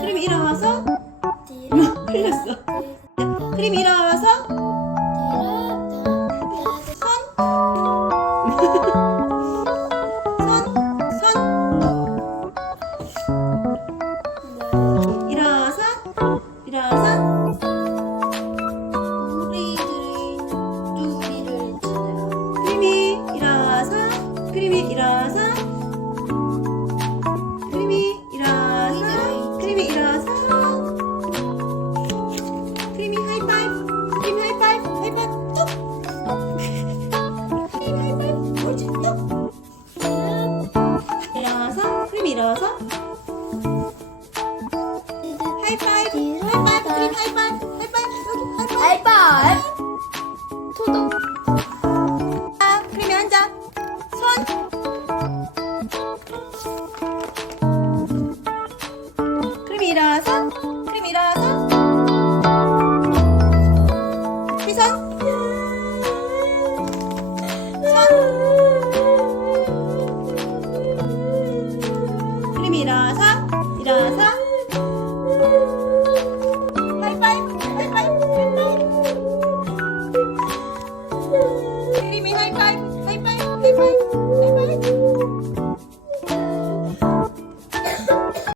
크림이 일어나서? 흘렸어. 크림이 일어나서? 손. 크림이 일어나서? 크림이 일어나서 일어나서 하이파이브 하이파이브 크림 하이파이브 하이파이브 여기 하이파이브 하이파이브. 토독. 아, 크림이 앉아. 손. 크림이 일어나서. 크림이 일어나서. 조심히 일어서. 일어서 하이파이브 하이파이브 하이파이브.